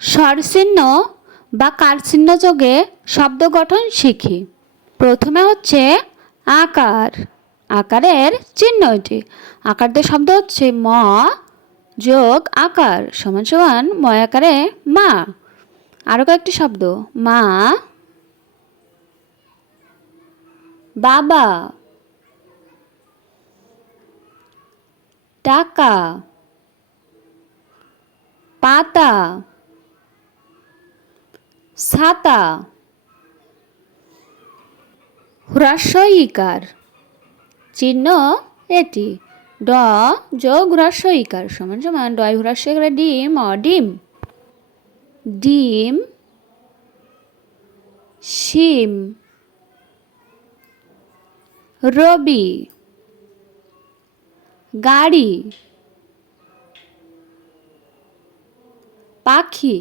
স্বরচিহ্ন বা কারচিহ্ন যোগে শব্দ গঠন শিখি। প্রথমে হচ্ছে আকার। আকারের চিহ্ন এটি। আকার দিয়ে শব্দ হচ্ছে ম যোগ আকার সমান সমান ময় আকারে মা। আরো কয়েকটি শব্দ মা, বাবা, টাকা, পাতা, ছাতা। হ্রস্ব ইকার চিহ্ন এটি। ড যোগ হ্রস্ব ইকার সমান সমান ডয় হ্রস্ব ইকারে ডিম ডিম। ডিম, শিম, রবি, গাড়ি, পাখি।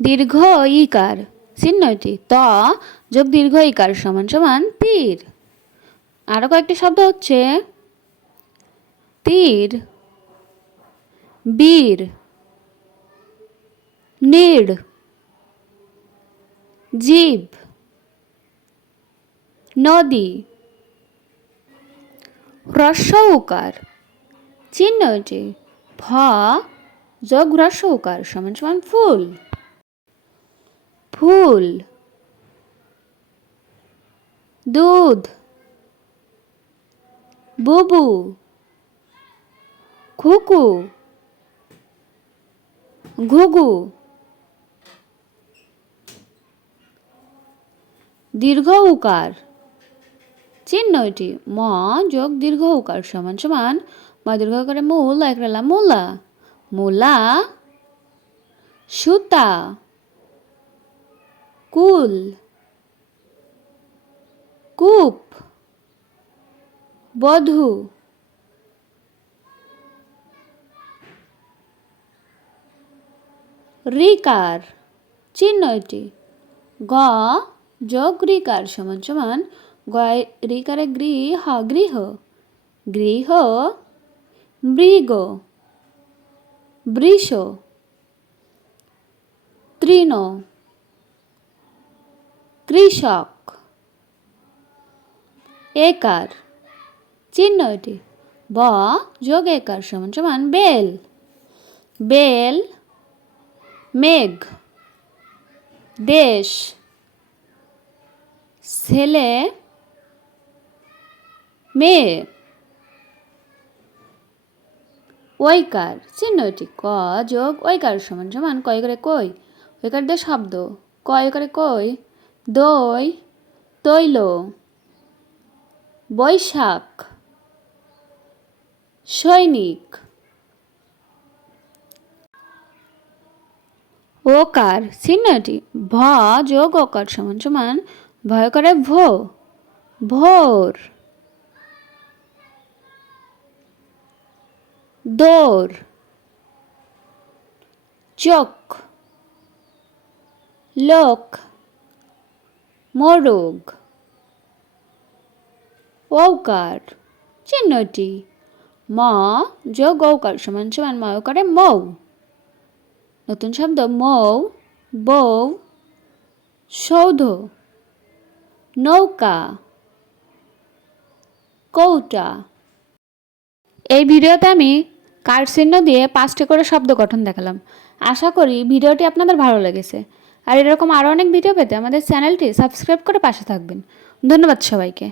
দীর্ঘ ইকার চিহ্ন এটি। ত যোগ দীর্ঘ ইকার সমান সমান তীর। আরো কয়েকটি শব্দ হচ্ছে তীর, বীর, নীড়, জীব, নদী। হ্রস্ব উকার চিহ্ন এটি। ভ যোগ হ্রস্ব উকার সমান সমান ফুল। ফুল, দুধ, বুবু, খুকু, ঘুঘু। দীর্ঘ উকার চিহ্ন এটি। ম যোগ দীর্ঘ উকার সমান সমান ম দীর্ঘ করে মূল একলা মূলা। মূলা, সুতা, কুল, কূপ, বধূ। রিকার চিহ্ন এটি। গ যোগ রিকার সমান সমান গ রিকারে গৃহ গৃহ, গৃহ, মৃগ, বৃষ, তৃণ, কৃষক। একার চিহ্ন এটি। ব যোগ একার সমান সমান বেল। বেল, মেঘ, দেশ, ছেলে, মেয়ে। ঐকার চিহ্ন এটি। ক যোগ ঐকার সমান সমান কয় করে কই। ঐকার দিয়ে শব্দ কয় করে কই, দই, তৈল, বৈশাখ, সৈনিক। ওকার চিহ্ন এটি। ভ যোগ ওকার সমান সমান ভয় করে ভো, ভোর, দৌড়, চোখ, লোক, মোরগ। ঔকার চিহ্নটি। ম যোগ ঔকার সমান সমান ময় করে মৌ। নতুন শব্দ মৌ, বউ, সৌধ, নৌকা, কৌটা। এই ভিডিওতে আমি কারচিহ্ন দিয়ে 5টি করে শব্দ গঠন দেখালাম। আশা করি ভিডিওটি আপনাদের ভালো লেগেছে। আর এরকম আরও অনেক ভিডিও পেতে আমাদের চ্যানেলটি সাবস্ক্রাইব করে পাশে থাকবেন। ধন্যবাদ সবাইকে।